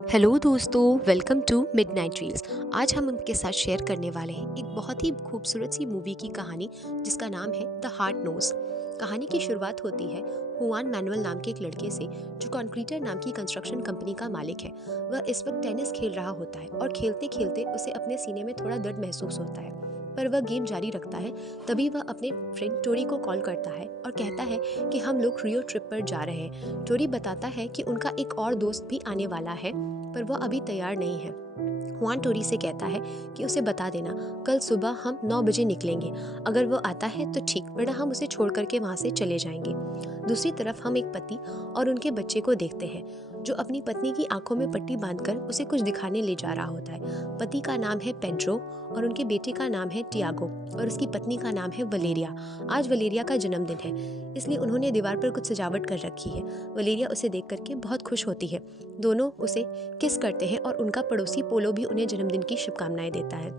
Hello दोस्तों, welcome to midnight reels. आज हम उनके साथ शेयर करने वाले हैं एक बहुत ही खूबसूरत सी मूवी की कहानी जिसका नाम है द हार्ड नोज। कहानी की शुरुआत होती है हुआन मैनुअल नाम के एक लड़के से जो कॉन्क्रीटर नाम की कंस्ट्रक्शन कंपनी का मालिक है। वह इस वक्त टेनिस खेल रहा होता है और खेलते खेलते उसे अपने सीने में थोड़ा दर्द महसूस होता है, पर वह गेम जारी रखता है। तभी वह अपने फ्रेंड टोरी को कॉल करता है और कहता है कि हम लोग रियो ट्रिप पर जा रहे हैं। टोरी बताता है कि उनका एक और दोस्त भी आने वाला है, पर वह अभी तैयार नहीं है। हुआन टोरी से कहता है कि उसे बता देना, कल सुबह हम 9 बजे निकलेंगे। अगर वो आता है तो ठीक, वरना हम उसे छोड़ करके वहाँ से चले जाएंगे। दूसरी तरफ हम एक पति और उनके बच्चे को देखते हैं जो अपनी पत्नी की आंखों में पट्टी बांधकर उसे कुछ दिखाने ले जा रहा होता है। पति का नाम है पेड्रो और उनके बेटे का नाम है टियागो और उसकी पत्नी का नाम है वलेरिया। आज वलेरिया का जन्मदिन है, इसलिए उन्होंने दीवार पर कुछ सजावट कर रखी है। वलेरिया उसे देख करके बहुत खुश होती है। दोनों उसे किस करते हैं और उनका पड़ोसी पोलो भी उन्हें जन्मदिन की शुभकामनाएं देता है।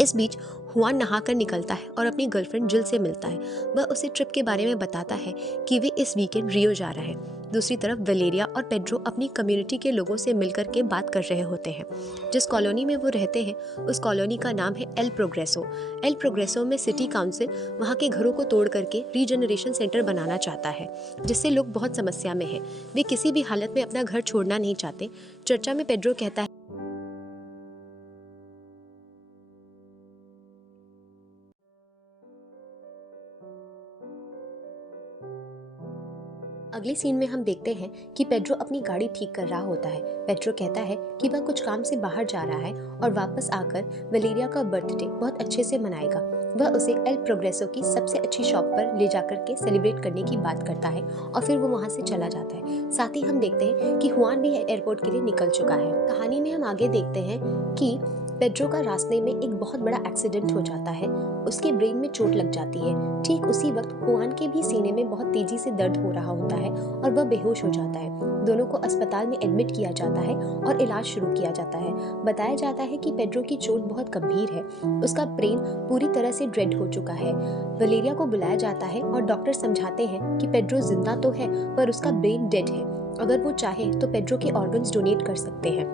इस बीच हुआन नहाकर निकलता है और अपनी गर्लफ्रेंड जिल से मिलता है। वह उसे ट्रिप के बारे में बताता है कि वे इस वीकेंड रियो जा रहे हैं। दूसरी तरफ वलेरिया और पेड्रो अपनी कम्युनिटी के लोगों से मिलकर के बात कर रहे होते हैं। जिस कॉलोनी में वो रहते हैं उस कॉलोनी का नाम है एल प्रोग्रेसो। एल प्रोग्रेसो में सिटी काउंसिल वहाँ के घरों को तोड़ करके रीजनरेशन सेंटर बनाना चाहता है, जिससे लोग बहुत समस्या में हैं। वे किसी भी हालत में अपना घर छोड़ना नहीं चाहते। चर्चा में पेड्रो कहता है, अगले सीन में हम देखते हैं कि पेड्रो अपनी गाड़ी ठीक कर रहा होता है। पेड्रो कहता है कि वह कुछ काम से बाहर जा रहा है और वापस आकर वलेरिया का बर्थडे बहुत अच्छे से मनाएगा। वह उसे एल प्रोग्रेसो की सबसे अच्छी शॉप पर ले जाकर के सेलिब्रेट करने की बात करता है और फिर वो वहाँ से चला जाता है। साथ ही हम देखते हैं कि हुआन भी एयरपोर्ट के लिए निकल चुका है। कहानी में हम आगे देखते हैं कि पेड्रो का रास्ते में एक बहुत बड़ा एक्सीडेंट हो जाता है। उसके ब्रेन में चोट लग जाती है। ठीक उसी वक्त हुआन के भी सीने में बहुत तेजी से दर्द हो रहा होता है और वह बेहोश हो जाता है। दोनों को अस्पताल में एडमिट किया जाता है और इलाज शुरू किया जाता है। बताया जाता है कि पेड्रो की चोट बहुत गंभीर है। उसका ब्रेन पूरी तरह से डेड हो चुका है। वलेरिया को बुलाया जाता है और डॉक्टर समझाते हैं कि पेड्रो जिंदा तो है, पर उसका ब्रेन डेड है। अगर वो चाहे तो पेड्रो के ऑर्गन्स डोनेट कर सकते हैं।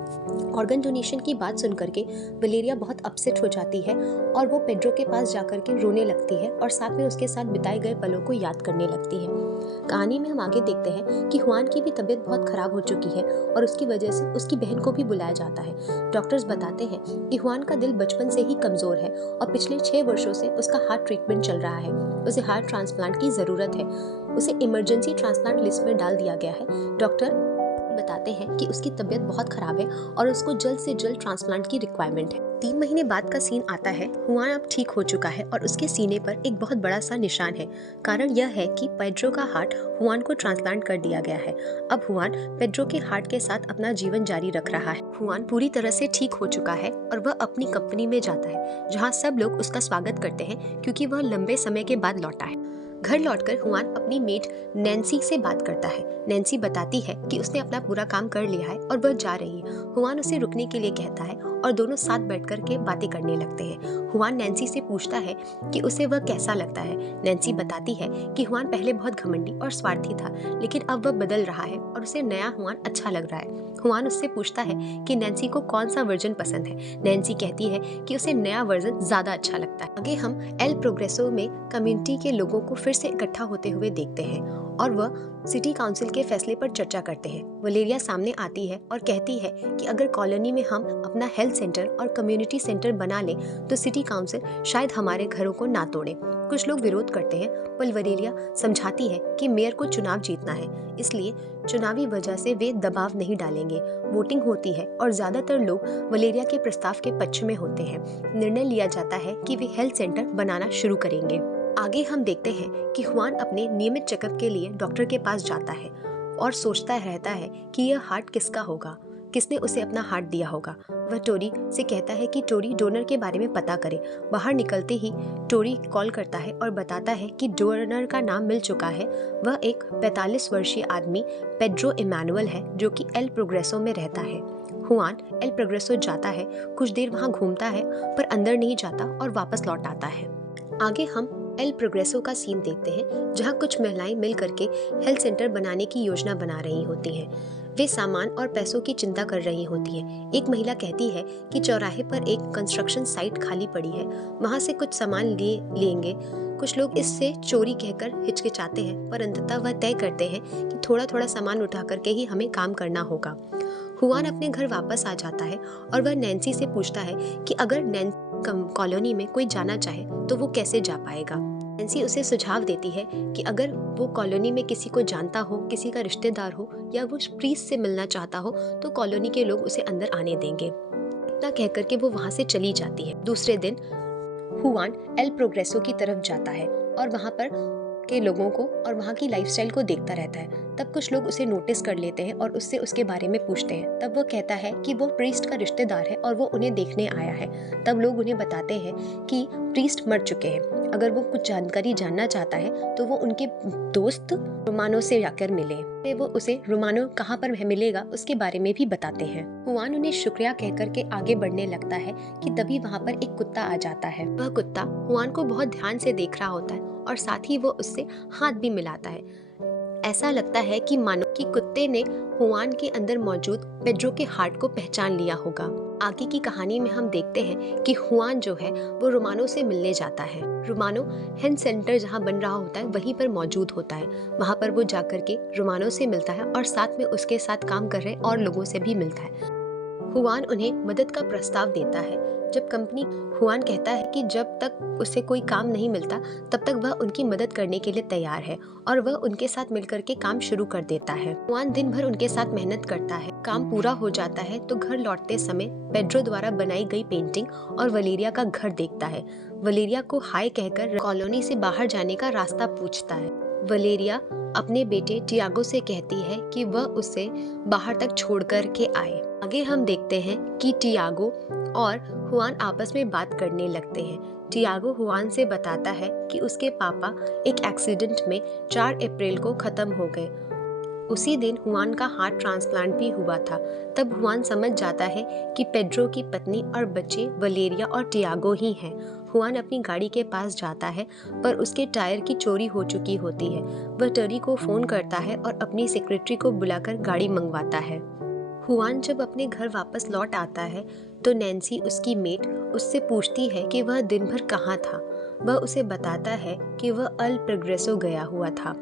ऑर्गन डोनेशन की बात सुन करके वलेरिया बहुत अपसेट हो जाती है और वो पेड्रो के पास जाकर के रोने लगती है और साथ में उसके साथ बिताए गए पलों को याद करने लगती है। कहानी में हम आगे देखते हैं कि हुआन की भी तबीयत बहुत खराब हो चुकी है और उसकी वजह से उसकी बहन को भी बुलाया जाता है। डॉक्टर्स बताते हैं कि हुआन का दिल बचपन से ही कमजोर है और पिछले 6 वर्षों से उसका हार्ट ट्रीटमेंट चल रहा है। उसे हार्ट ट्रांसप्लांट की जरूरत है। उसे इमरजेंसी ट्रांसप्लांट लिस्ट में डाल दिया गया है। डॉक्टर बताते हैं कि उसकी तबीयत बहुत खराब है और उसको जल्द से जल्द ट्रांसप्लांट की रिक्वायरमेंट है। 3 महीने बाद का सीन आता है। हुआन अब ठीक हो चुका है और उसके सीने पर एक बहुत बड़ा सा निशान है। कारण यह है कि पेड्रो का हार्ट हुआन को ट्रांसप्लांट कर दिया गया है। अब हुआन पेड्रो के हार्ट के साथ अपना जीवन जारी रख रहा है। हुआन पूरी तरह से ठीक हो चुका है और वह अपनी कंपनी में जाता है, जहाँ सब लोग उसका स्वागत करते हैं क्योंकि वह लंबे समय के बाद लौटा है। घर लौटकर हुआन अपनी मेट नैन्सी से बात करता है। नैन्सी बताती है कि उसने अपना पूरा काम कर लिया है और वह जा रही है। हुआन उसे रुकने के लिए कहता है और दोनों साथ बैठ कर के बातें करने लगते हैं। हुआन नैन्सी से पूछता है कि उसे वह कैसा लगता है। नैन्सी बताती है कि हुआन पहले बहुत घमंडी और स्वार्थी था, लेकिन अब वह बदल रहा है और उसे नया हुआन अच्छा लग रहा है। हुआन उससे पूछता है कि नैन्सी को कौन सा वर्जन पसंद है। नैन्सी कहती है कि उसे नया वर्जन ज्यादा अच्छा लगता है। आगे हम एल प्रोग्रेसो में कम्युनिटी के लोगों को फिर से इकट्ठा होते हुए देखते हैं और वह सिटी काउंसिल के फैसले पर चर्चा करते हैं। वलेरिया सामने आती है और कहती है कि अगर कॉलोनी में हम अपना हेल्थ सेंटर और कम्युनिटी सेंटर बना लें तो सिटी काउंसिल शायद हमारे घरों को ना तोड़े। कुछ लोग विरोध करते हैं, पर वलेरिया समझाती है कि मेयर को चुनाव जीतना है, इसलिए चुनावी वजह से वे दबाव नहीं डालेंगे। वोटिंग होती है और ज्यादातर लोग वलेरिया के प्रस्ताव के पक्ष में होते हैं। निर्णय लिया जाता है कि वे हेल्थ सेंटर बनाना शुरू करेंगे। आगे हम देखते हैं कि हुआन अपने नियमित चेकअप के लिए डॉक्टर के पास जाता है और सोचता रहता है कि यह हार्ट किसका होगा, किसने उसे अपना हार्ट दिया होगा। वह टोरी से कहता है कि टोरी डोनर के बारे में पता करे। बाहर निकलते ही टोरी कॉल करता है और बताता है कि डोनर का नाम मिल चुका है। वह एक 45 वर्षीय आदमी पेड्रो इमैनुअल है जो कि एल प्रोग्रेसो में रहता है। हुआन एल प्रोग्रेसो जाता है, कुछ देर वहाँ घूमता है पर अंदर नहीं जाता और वापस लौट आता है। आगे हम एल प्रोग्रेसो का सीन देखते हैं जहाँ कुछ महिलाएं मिल करके हेल्थ सेंटर बनाने की योजना बना रही होती हैं। वे सामान और पैसों की चिंता कर रही होती है। एक महिला कहती है कि चौराहे पर एक कंस्ट्रक्शन साइट खाली पड़ी है, वहाँ से कुछ सामान ले लेंगे। कुछ लोग इससे चोरी कहकर हिचकिचाते हैं, पर अंततः वह तय करते हैं कि थोड़ा थोड़ा सामान उठा करके ही हमें काम करना होगा। हुआन अपने घर वापस आ जाता है और वह नैन्सी से पूछता है कि अगर नैन्सी कॉलोनी में कोई जाना चाहे तो वो कैसे जा पाएगा। नैन्सी उसे सुझाव देती है कि अगर वो कॉलोनी में किसी को जानता हो, किसी का रिश्तेदार हो या वो प्रीस्ट से मिलना चाहता हो तो कॉलोनी के लोग उसे अंदर आने देंगे। इतना कहकर के वो वहाँ से चली जाती है। दूसरे दिन हुआन एल प्रोग्रेसो की तरफ जाता है और वहाँ पर के लोगों को और वहाँ की लाइफस्टाइल को देखता रहता है। तब कुछ लोग उसे नोटिस कर लेते हैं और उससे उसके बारे में पूछते हैं। तब वो कहता है कि वो प्रीस्ट का रिश्तेदार है और वो उन्हें देखने आया है। तब लोग उन्हें बताते हैं कि प्रीस्ट मर चुके हैं। अगर वो कुछ जानकारी जानना चाहता है तो वो उनके दोस्त रोमानो से जाकर मिले। वो उसे रोमानो कहाँ पर मिलेगा उसके बारे में भी बताते हैं। हुआन उन्हें शुक्रिया कहकर के आगे बढ़ने लगता है कि तभी वहाँ पर एक कुत्ता आ जाता है। वह कुत्ता हुआन को बहुत ध्यान से देख रहा होता है और साथ ही वो उससे हाथ भी मिलाता है। ऐसा लगता है कि मानो कि कुत्ते ने हुआन के अंदर मौजूद पेड्रो के हार्ट को पहचान लिया होगा। आगे की कहानी में हम देखते हैं कि हुआन जो है वो रोमानो से मिलने जाता है। रोमानो हेल्थ सेंटर जहाँ बन रहा होता है वहीं पर मौजूद होता है। वहाँ पर वो जाकर के रोमानो से मिलता है और साथ में उसके साथ काम कर रहे और लोगों से भी मिलता है। हुआन उन्हें मदद का प्रस्ताव देता है। जब कंपनी हुआन कहता है कि जब तक उसे कोई काम नहीं मिलता तब तक वह उनकी मदद करने के लिए तैयार है और वह उनके साथ मिलकर के काम शुरू कर देता है। हुआन दिन भर उनके साथ मेहनत करता है। काम पूरा हो जाता है तो घर लौटते समय पेड्रो द्वारा बनाई गई पेंटिंग और वलेरिया का घर देखता है। वलेरिया को हाय कहकर कॉलोनी से बाहर जाने का रास्ता पूछता है। वलेरिया अपने बेटे टियागो से कहती है कि वह उसे बाहर तक छोड़ कर के आए। आगे हम देखते हैं कि टियागो और हुआन आपस में बात करने लगते हैं। टियागो हुआन से बताता है कि उसके पापा एक एक्सीडेंट में 4 अप्रैल को खत्म हो गए। उसी दिन हुआन का हार्ट ट्रांसप्लांट भी हुआ था। तब हुआन समझ जाता है कि पेड्रो की पत्नी और बच्चे वलेरिया और टियागो ही हैं। हुआन अपनी गाड़ी के पास जाता है पर उसके टायर की चोरी हो चुकी होती है। वह टरी को फोन करता है और अपनी सेक्रेटरी को बुलाकर गाड़ी मंगवाता है। हुआन जब अपने घर वापस लौट आता है तो नैन्सी उसकी मेट उससे पूछती है कि वह दिन भर कहाँ था। वह उसे बताता है कि वह अल प्रोग्रेसो गया हुआ था।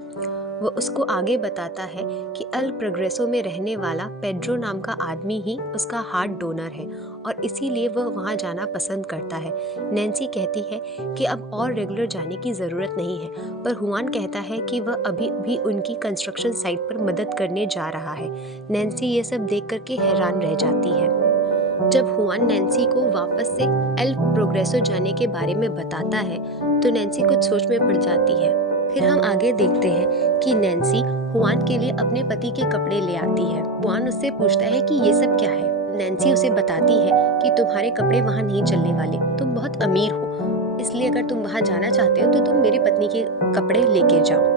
वह उसको आगे बताता है कि अल प्रोग्रेसो में रहने वाला पेड्रो नाम का आदमी ही उसका हार्ट डोनर है और इसीलिए वह वहाँ जाना पसंद करता है। नैन्सी कहती है कि अब और रेगुलर जाने की ज़रूरत नहीं है, पर हुआन कहता है कि वह अभी भी उनकी कंस्ट्रक्शन साइट पर मदद करने जा रहा है। नैन्सी ये सब देख करके हैरान रह जाती है। जब हुआन नैन्सी को वापस से एल प्रोग्रेसो जाने के बारे में बताता है तो नैन्सी कुछ सोच में पड़ जाती है। फिर हम आगे देखते हैं कि नैन्सी हुआन के लिए अपने पति के कपड़े ले आती है। हुआन उससे पूछता है कि ये सब क्या है। नैन्सी उसे बताती है कि तुम्हारे कपड़े वहाँ नहीं चलने वाले, तुम बहुत अमीर हो, इसलिए अगर तुम वहाँ जाना चाहते हो तो तुम मेरी पत्नी के कपड़े लेके जाओ।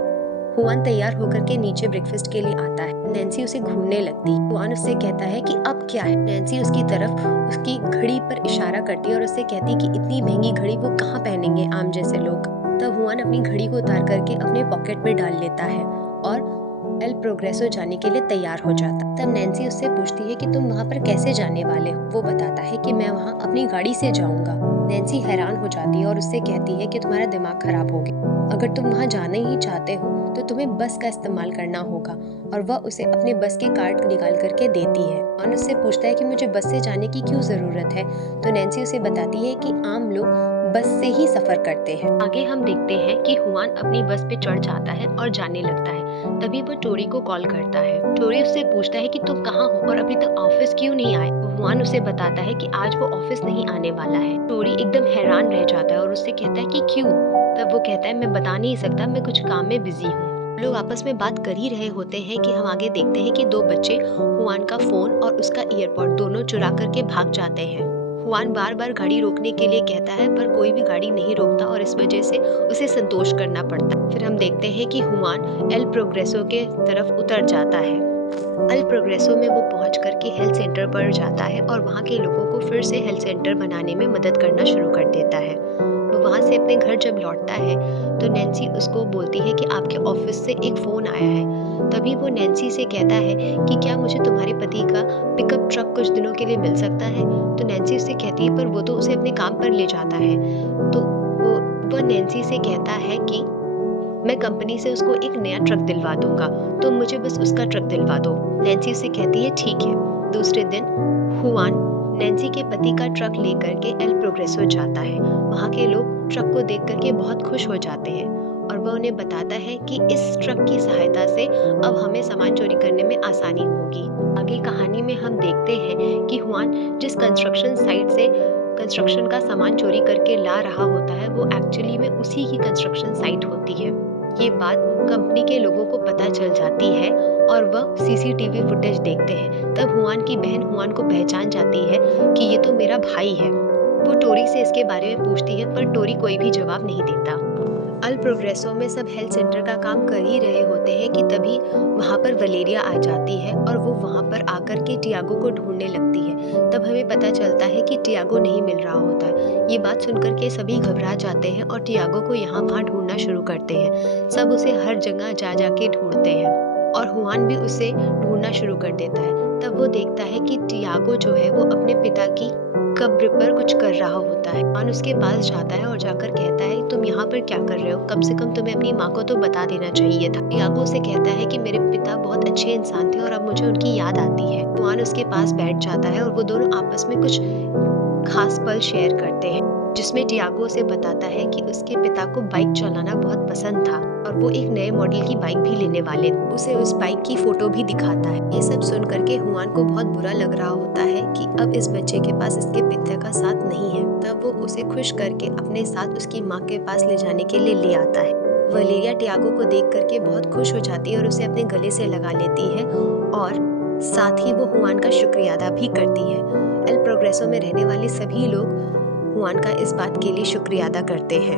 हुआन तैयार होकर के नीचे ब्रेकफास्ट के लिए आता है। नैन्सी उसे घूरने लगती है। हुआन उससे कहता है कि अब क्या है। नैन्सी उसकी तरफ उसकी घड़ी पर इशारा करती है और उससे कहती है कि इतनी महंगी घड़ी वो कहाँ पहनेंगे आम जैसे लोग। तब हुआन अपनी घड़ी को उतार करके अपने पॉकेट में डाल लेता है और एल प्रोग्रेसो जाने के लिए तैयार हो जाता। तब नैन्सी उससे पूछती है कि तुम वहाँ पर कैसे जाने वाले हो। वो बताता है कि मैं वहाँ अपनी गाड़ी से जाऊंगा। नैन्सी हैरान हो जाती है और उससे कहती है कि तुम्हारा दिमाग खराब हो गया, अगर तुम वहाँ जाना ही चाहते हो तो तुम्हें बस का इस्तेमाल करना होगा। और वह उसे अपने बस के कार्ड निकाल करके देती है और उससे पूछता है कि मुझे बस से जाने की क्यों ज़रूरत है। तो नैन्सी उसे बताती है कि आम लोग बस से ही सफ़र करते हैं। आगे हम देखते हैं कि हुआन अपनी बस पे चढ़ जाता है और जाने लगता है। तभी वो टोरी को कॉल करता है। टोरी उससे पूछता है कि तुम कहाँ हो और अभी तक ऑफिस क्यों नहीं आए। हुआन उसे बताता है कि आज वो ऑफिस नहीं आने वाला है। टोरी एकदम हैरान रह जाता है और उससे कहता है कि क्यों। तब वो कहता है मैं बता नहीं सकता, मैं कुछ काम में बिजी हूँ। लोग आपस में बात कर ही रहे होते हैं कि हम आगे देखते हैं कि 2 बच्चे हुआन का फोन और उसका ईयरपॉड दोनों चुरा करके भाग जाते हैं। हुआन बार बार गाड़ी रोकने के लिए कहता है पर कोई भी गाड़ी नहीं रोकता और इस वजह से उसे संतोष करना पड़ता है। फिर हम देखते हैं कि हुआन एल प्रोग्रेसो के तरफ उतर जाता है। एल प्रोग्रेसो में वो पहुंच करके हेल्थ सेंटर पर जाता है और वहाँ के लोगों को फिर से हेल्थ सेंटर बनाने में मदद करना शुरू कर देता है। वो वहाँ से अपने घर जब लौटता है तो नैन्सी उसको बोलती है कि आपके ऑफिस से एक फ़ोन आया है। तभी वो नैन्सी से कहता है कि क्या मुझे तुम्हारे पति का पिकअप ट्रक कुछ दिनों के लिए मिल सकता है। तो नैन्सी उससे कहती है पर वो तो उसे अपने काम पर ले जाता है। तो वो नैन्सी से कहता है कि मैं कंपनी से उसको एक नया ट्रक दिलवा दूंगा, तो मुझे बस उसका ट्रक दिलवा दो। नैन्सी उससे कहती है ठीक है। दूसरे दिन हुआन नैन्सी के पति का ट्रक लेकर के एल प्रोग्रेसो जाता है। वहाँ के लोग ट्रक को देख करके बहुत खुश हो जाते हैं और वह उन्हें बताता है कि इस ट्रक की सहायता से अब हमें सामान चोरी करने में आसानी होगी। आगे कहानी में हम देखते हैं कि हुआन जिस कंस्ट्रक्शन साइट से कंस्ट्रक्शन का सामान चोरी करके ला रहा होता है वो एक्चुअली में उसी की कंस्ट्रक्शन साइट होती है। ये बात कंपनी के लोगों को पता चल जाती है और वह सीसीटीवी फुटेज देखते हैं। तब हुआन की बहन हुआन को पहचान जाती है कि ये तो मेरा भाई है। वो टोरी से इसके बारे में पूछती है पर टोरी कोई भी जवाब नहीं देता। अल प्रोग्रेसो में सब हेल्थ सेंटर का काम कर ही रहे होते हैं कि तभी वहाँ पर वलेरिया आ जाती है और वो वहाँ पर आकर के टियागो को ढूंढने लगती है। तब हमें पता चलता है कि टियागो नहीं मिल रहा होता है। ये बात सुनकर के सभी घबरा जाते हैं और टियागो को यहाँ वहाँ ढूंढना शुरू करते हैं। सब उसे हर जगह जा के ढूंढते हैं और हुआन भी उसे ढूंढना शुरू कर देता है। तब वो देखता है कि टियागो जो है वो अपने पिता की कब्र पर कुछ कर रहा होता है। हुआन उसके पास जाता है और जाकर कहता है तुम यहाँ पर क्या कर रहे हो, कम से कम तुम्हें अपनी माँ को तो बता देना चाहिए था। टियागो उसे कहता है कि मेरे पिता बहुत अच्छे इंसान थे और अब मुझे उनकी याद आती है। हुआन उसके पास बैठ जाता है और वो दोनों आपस में कुछ खास पल शेयर करते हैं जिसमें टियागो उसे बताता है कि उसके पिता को बाइक चलाना बहुत पसंद था और वो एक नए मॉडल की बाइक भी लेने वाले थे। उसे उस बाइक की फोटो भी दिखाता है। ये सब सुन करके हुआन को बहुत बुरा लग रहा होता है कि अब इस बच्चे के पास इसके पिता का साथ नहीं है। तब वो उसे खुश करके अपने साथ उसकी माँ के पास ले जाने के लिए ले आता है। वलेरिया टियागो को देख करके बहुत खुश हो जाती है और उसे अपने गले से लगा लेती है और साथ ही वो हुआन का शुक्रिया अदा भी करती है। एल प्रोग्रेसो में रहने वाले सभी लोग हुआन का इस बात के लिए शुक्रिया अदा करते हैं।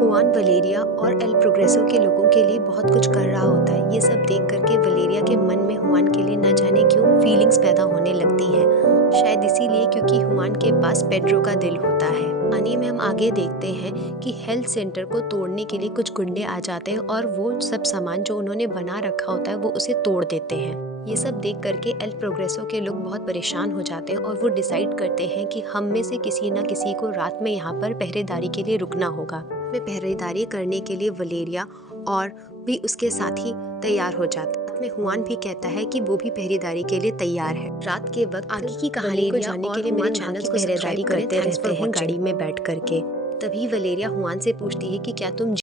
हुआन वलेरिया और एल प्रोग्रेसो के लोगों के लिए बहुत कुछ कर रहा होता है। ये सब देख करके वलेरिया के मन में हुआन के लिए न जाने क्यों फीलिंग्स पैदा होने लगती है। शायद इसीलिए क्योंकि हुआन के पास पेड्रो का दिल होता है। कहानी में हम आगे देखते हैं कि हेल्थ सेंटर को तोड़ने के लिए कुछ गुंडे आ जाते हैं और वो सब सामान जो उन्होंने बना रखा होता है वो उसे तोड़ देते हैं। ये सब देख करके एल प्रोग्रेसो के लोग बहुत परेशान हो जाते हैं और वो डिसाइड करते हैं कि हम में से किसी न किसी को रात में यहाँ पर पहरेदारी के लिए रुकना होगा। में पहरेदारी करने के लिए वलेरिया और भी उसके साथी तैयार हो जाते हैं। रात में हुआन भी कहता है कि वो भी पहरेदारी के लिए तैयार है। रात के वक्त आगे की कहानी को जानने के लिए मेरे चैनल को पहरेदारी करते रहते हैं गाड़ी में बैठ करके। तभी वलेरिया हुआन से पूछती है कि क्या तुम